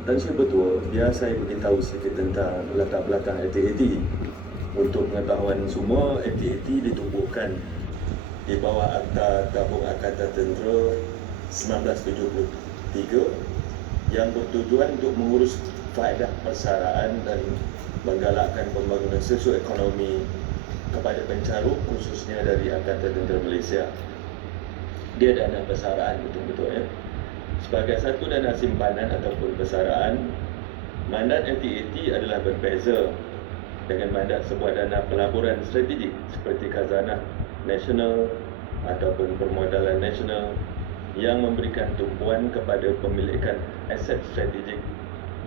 Dan Sri Ketua, biar saya beritahu sedikit tentang latar belakang ATAT. Untuk pengetahuan semua, ATAT ditubuhkan di bawah Akta Tabung Angkatan Tentera 1973 yang bertujuan untuk mengurus faedah persaraan dan menggalakkan pembangunan sosioekonomi kepada pencarum khususnya dari Angkatan Tentera Malaysia. Dia dana persaraan betul-betul ya. Sebagai satu dana simpanan ataupun persaraan, mandat ATAT adalah berbeza dengan mandat sebuah dana pelaburan strategik seperti Khazanah Nasional ataupun Permodalan Nasional yang memberikan tumpuan kepada pemilikan aset strategik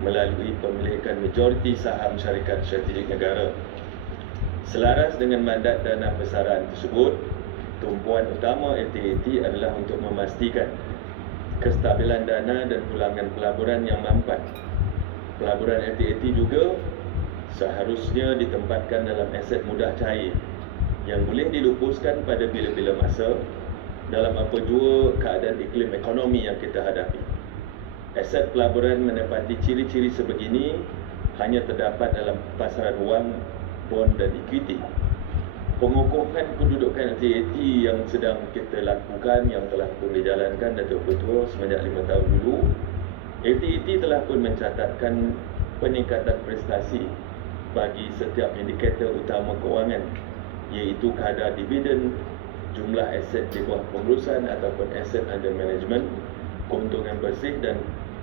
melalui pemilikan majoriti saham syarikat strategik negara. Selaras dengan mandat dana persaraan tersebut, tumpuan utama ATAT adalah untuk memastikan kestabilan dana dan pulangan pelaburan yang mampan. Pelaburan ATAT juga seharusnya ditempatkan dalam aset mudah cair yang boleh dilupuskan pada bila-bila masa dalam apa jua keadaan iklim ekonomi yang kita hadapi. Aset pelaburan menepati ciri-ciri sebegini hanya terdapat dalam pasaran wang, bond dan equity. Pengukuhan kedudukan ATAT yang sedang kita lakukan, yang telah pun dijalankan Datuk Ketua semenjak 5 tahun dulu, ATAT telah pun mencatatkan peningkatan prestasi bagi setiap indikator utama kewangan, iaitu kadar dividen, jumlah aset di bawah pengurusan ataupun aset under management, keuntungan bersih dan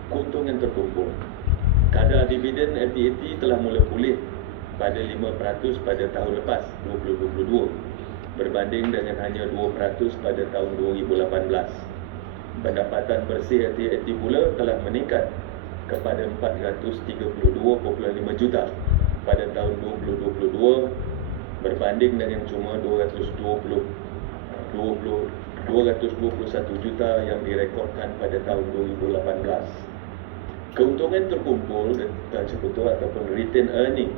keuntungan terkumpul. Kadar dividen ATAT telah mula pulih pada 5% pada tahun lepas 2022 berbanding dengan hanya 2% pada tahun 2018. Pendapatan bersih ATAT pula telah meningkat kepada 432.5 juta pada tahun 2022 berbanding dengan cuma 221 juta yang direkodkan pada tahun 2018. Keuntungan terkumpul dan sekutu ataupun retain earning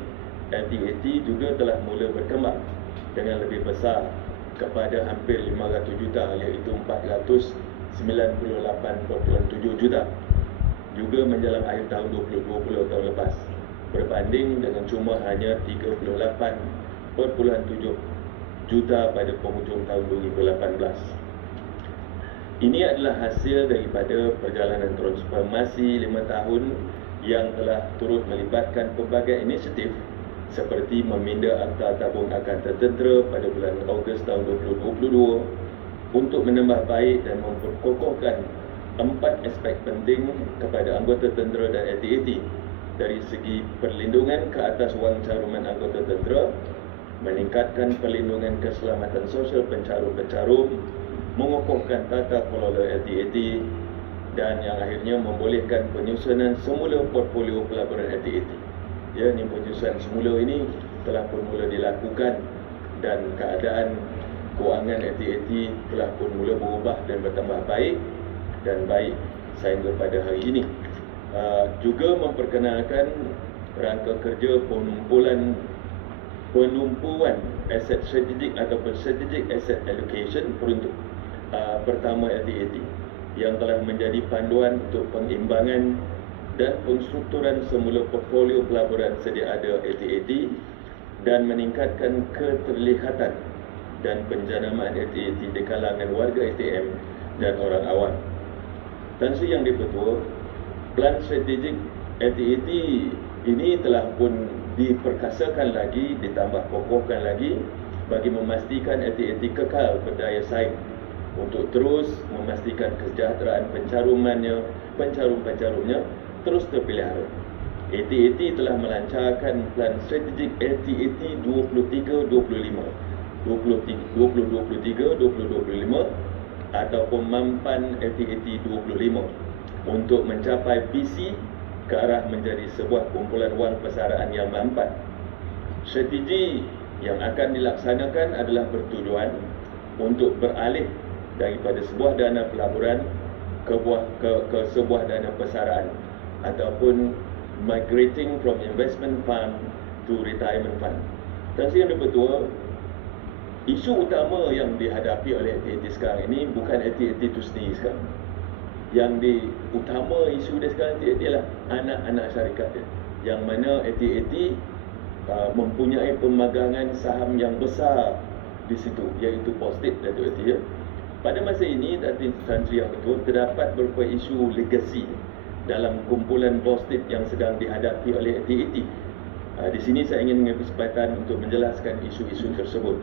ATAT juga telah mula berkembang dengan lebih besar kepada hampir 500 juta iaitu 498.7 juta juga menjelang akhir tahun 2020 tahun lepas berbanding dengan cuma hanya 38.7 juta pada penghujung tahun 2018. Ini adalah hasil daripada perjalanan transformasi 5 tahun yang telah turut melibatkan pelbagai inisiatif seperti meminda Akta Tabung Angkatan Tentera pada bulan Ogos tahun 2022 untuk menambah baik dan memperkokohkan 4 aspek penting kepada anggota tentera dan ATAT dari segi perlindungan ke atas wang caruman anggota tentera, meningkatkan perlindungan keselamatan sosial pencarum-pencarum, mengokohkan tata kelola ATAT dan yang akhirnya membolehkan penyusunan semula portfolio pelaburan ATAT. Ya, ni penyusunan semula ini telah pun mula dilakukan dan keadaan kewangan ATAT telah pun mula berubah dan bertambah baik dan baik sehingga pada hari ini. Juga memperkenalkan rangka kerja penumpuan aset strategik ataupun strategic asset allocation peruntuk pertama ATAT yang telah menjadi panduan untuk pengimbangan dan penstrukturan semula portfolio pelaburan sedia ada ATAT dan meningkatkan keterlihatan dan penjanamaan ATAT di kalangan warga ATM dan orang awam. Tan Sri Yang di-Pertua, plan strategik ATAT ini telah pun diperkasakan lagi, ditambah kokohkan lagi bagi memastikan ATAT kekal berdaya saing untuk terus memastikan kesejahteraan pencarum-pencarumnya terus terpelihara. ATAT telah melancarkan plan strategik ATAT 2023-2025 ataupun Mampan ATAT 25 untuk mencapai visi ke arah menjadi sebuah kumpulan wang persaraan yang mampan. Strategi yang akan dilaksanakan adalah bertujuan untuk beralih daripada sebuah dana pelaburan ke sebuah dana persaraan ataupun migrating from investment fund to retirement fund. Tan Sri Yang di-Pertua, isu utama yang dihadapi oleh ATAT sekarang ini bukan ATAT itu sendiri sekarang. yang utama isu dia sekarang AT&T adalah anak-anak syarikat dia, yang mana AT&T mempunyai pemagangan saham yang besar di situ, iaitu Post-it Datuk Erti ya. Pada masa ini, Datin Santri yang betul, terdapat beberapa isu legasi dalam kumpulan Post-it yang sedang dihadapi oleh AT&T. Di sini saya ingin mengambil kesempatan untuk menjelaskan isu-isu tersebut.